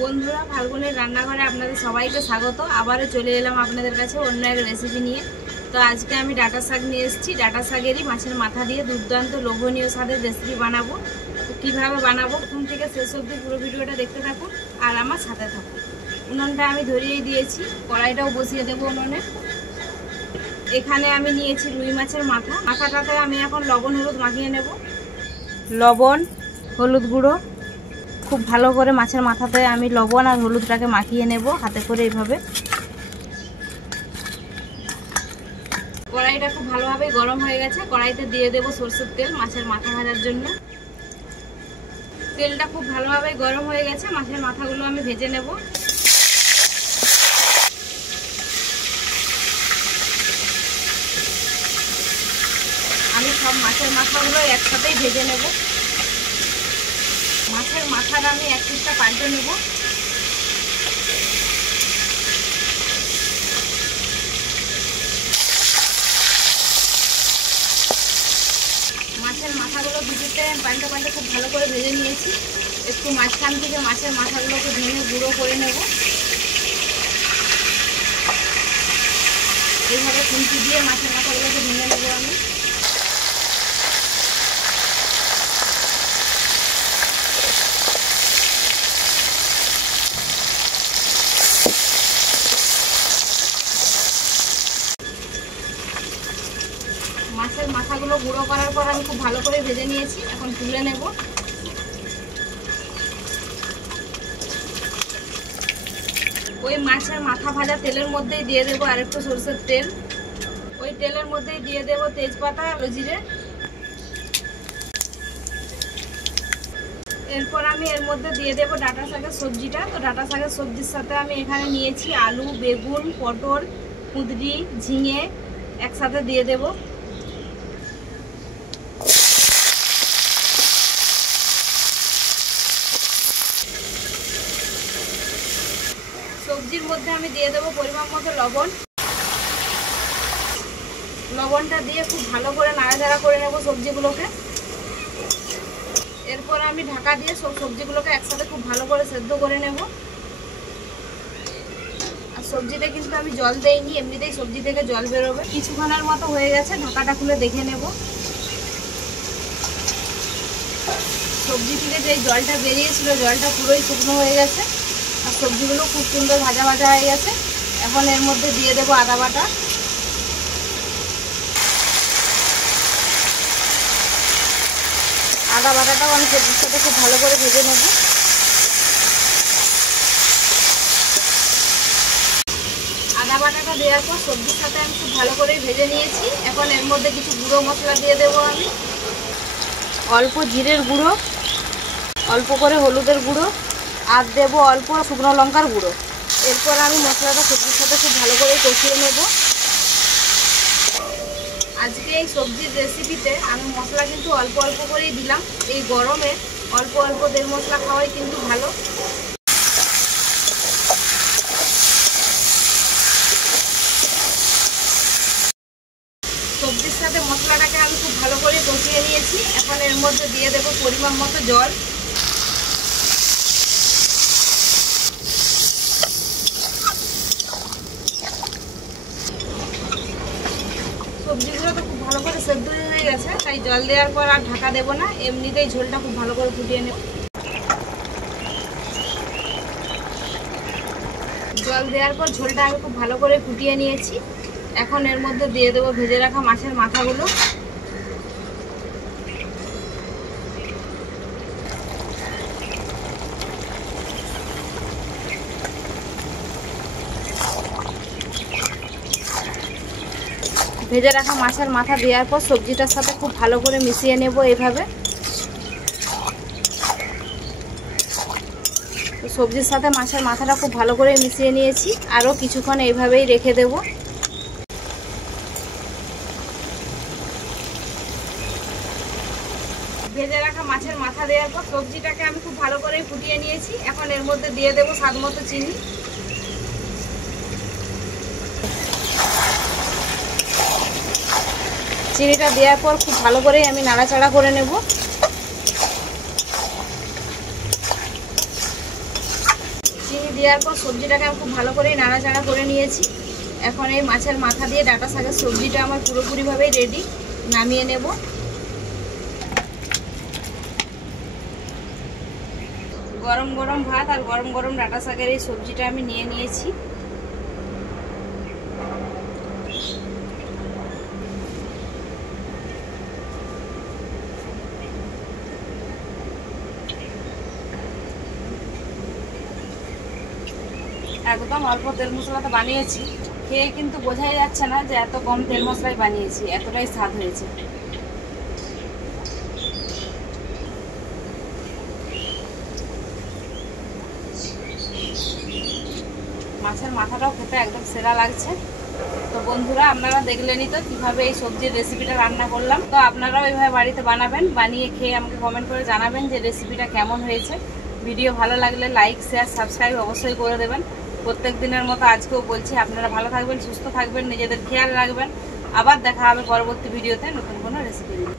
বন্ধুরা, ফাল্গুনের রান্নাঘরে আপনাদের সবাইকে স্বাগত। আবারও চলে এলাম আপনাদের কাছে অন্য এক রেসিপি নিয়ে। তো আজকে আমি ডাঁটা শাক নিয়ে এসেছি। ডাঁটা শাকেরই মাছের মাথা দিয়ে দুর্দান্ত লোভনীয় স্বাদের রেসিপি বানাবো। তো কীভাবে বানাবো প্রথম থেকে শেষ অবধি পুরো ভিডিওটা দেখতে থাকুন আর আমার সাথে থাকুন। উনুনটা আমি ধরিয়ে দিয়েছি, কড়াইটাও বসিয়ে দেবো উনুনে। এখানে আমি নিয়েছি রুই মাছের মাথাটাতে আমি এখন লবণ হলুদ মাখিয়ে নেব। লবণ হলুদ গুঁড়ো খুব ভালো করে মাছের মাথাতে আমি লবণ আর হলুদটাকে মাখিয়ে নেব হাতে করে এইভাবে। কড়াইটা খুব ভালোভাবে গরম হয়ে গেছে। কড়াইতে দিয়ে দেব সরষের তেল মাছের মাথা ভাজার জন্য। তেলটা খুব ভালোভাবে গরম হয়ে গেছে, মাছের মাথাগুলো আমি ভেজে নেব। আমি সব মাছের মাথাগুলো একসাথেই ভেজে নেব। মাছের মাথাটা আমি এক পিসটা পাল্টে নেব। মাছের মাথাগুলো দুটোতে পাল্টে খুব ভালো করে ভেজে নিয়েছি। একটু মাঝখান থেকে মাছের মাথাগুলোকে ভেঙে গুঁড়ো করে নেব। এইভাবে খুন্তি দিয়ে মাছের মাথাগুলোকে ভেঙে নেব আমি। মাছের মাথাগুলো গুঁড়ো করার পর আমি খুব ভালো করে ভেজে নিয়েছি, এখন তুলে নেব। ওই মাছের মাথা ভাজা তেলের মধ্যেই দিয়ে দেবো আরেকটু সরষের তেল। ওই তেলের মধ্যেই দিয়ে দেব তেজপাতা আর জিরে। এরপর আমি এর মধ্যে দিয়ে দেব ডাঁটা শাকের সবজিটা। তো ডাঁটা শাকের সবজির সাথে আমি এখানে নিয়েছি আলু, বেগুন, পটল, কুঁদরি, ঝিঙে একসাথে দিয়ে দেব। সবজির মধ্যে আমি দিয়ে দেবো পরিমাণ মতো লবণ। লবণটা দিয়ে খুব ভালো করে নাড়াচাড়া করে নেব সবজিগুলোকে। এরপর আমি ঢাকা দিয়ে সব সবজিগুলোকে একসাথে খুব ভালো করে সেদ্ধ করে নেব। আর সবজিতে কিন্তু আমি জল দেইনি, এমনিতেই সবজি থেকে জল বেরোবে। কিছুক্ষণের মতো হয়ে গেছে, ঢাকাটা খুলে দেখে নেব। সবজি থেকে যে জলটা বেরিয়েছিল জলটা পুরোই শুকনো হয়ে গেছে আর সবজিগুলো খুব সুন্দর ভাজা ভাজা হয়ে গেছে। এখন এর মধ্যে দিয়ে দেবো আদা বাটা। আদা বাটাটাও আমি সবজির সাথে খুব ভালো করে ভেজে নেব। আদা বাটাটা দেওয়ার পর সবজির সাথে আমি খুব ভালো করে ভেজে নিয়েছি। এখন এর মধ্যে কিছু গুঁড়ো মশলা দিয়ে দেবো আমি। অল্প জিরের গুঁড়ো, অল্প করে হলুদের গুঁড়ো আর দেবো অল্প শুকনো লঙ্কার গুঁড়ো। এরপর আমি মশলাটা সবজির সাথে খুব ভালো করে কষিয়ে নেব। আজকে এই সবজির রেসিপিতে আমি মশলা কিন্তু অল্প অল্প করেই দিলাম। এই গরমে অল্প অল্প তেল মশলা খাওয়াই কিন্তু ভালো। সবজির সাথে মশলাটাকে আমি খুব ভালো করে কষিয়ে নিয়েছি। এখন এর মধ্যে দিয়ে দেবো পরিমাণ মতো জল। সবজিগুলো তো খুব ভালো করে সেদ্ধ হয়ে গেছে, তাই জল দেওয়ার পর আর ঢাকা দেবো না, এমনিতেই ঝোলটা খুব ভালো করে ফুটিয়ে নেব। জল দেওয়ার পর ঝোলটা আমি খুব ভালো করে ফুটিয়ে নিয়েছি। এখন এর মধ্যে দিয়ে দেবো ভেজে রাখা মাছের মাথাগুলো। ভেজে রাখা মাছের মাথা দেওয়ার পর সবজিটার সাথে খুব ভালো করে মিশিয়ে নেব এইভাবে। সবজির সাথে মাছের মাথাটা খুব ভালো করে মিশিয়ে নিয়েছি, আরও কিছুক্ষণ এইভাবেই রেখে দেব। ভেজে রাখা মাছের মাথা দেওয়ার পর সবজিটাকে আমি খুব ভালো করে ফুটিয়ে নিয়েছি। এখন এর মধ্যে দিয়ে দেব স্বাদ মতো চিনি। চিনিটা দেওয়ার পর খুব ভালো করে আমি নাড়াচাড়া করে নেব। দেওয়ার পর সবজিটাকে আমি খুব ভালো করে নাড়াচাড়া করে নিয়েছি। এখন এই মাছের মাথা দিয়ে ডাঁটা শাকের সবজিটা আমার পুরোপুরিভাবেই রেডি, নামিয়ে নেব। গরম গরম ভাত আর গরম গরম ডাঁটা শাকের এই সবজিটা আমি নিয়ে নিয়েছি। একদম অল্প তেল মশলাতে বানিয়েছি, খেয়ে কিন্তু বোঝাই যাচ্ছে না যে এত কম তেল মশলায় বানিয়েছি, এতটাই স্বাদ হয়েছে। মাছের মাথাটাও খেতে একদম সেরা লাগছে। তো বন্ধুরা, আপনারা দেখলেনই তো কীভাবে এই সবজির রেসিপিটা রান্না করলাম। তো আপনারাও এইভাবে বাড়িতে বানাবেন, বানিয়ে খেয়ে আমাকে কমেন্ট করে জানাবেন যে রেসিপিটা কেমন হয়েছে। ভিডিও ভালো লাগলে লাইক, শেয়ার, সাবস্ক্রাইব অবশ্যই করে দেবেন। প্রত্যেক দিনের মতো আজকেও বলছি, আপনারা ভালো থাকবেন, সুস্থ থাকবেন, নিজেদের খেয়াল রাখবেন। আবার দেখা হবে পরবর্তী ভিডিওতে নতুন কোনো রেসিপি নিয়ে।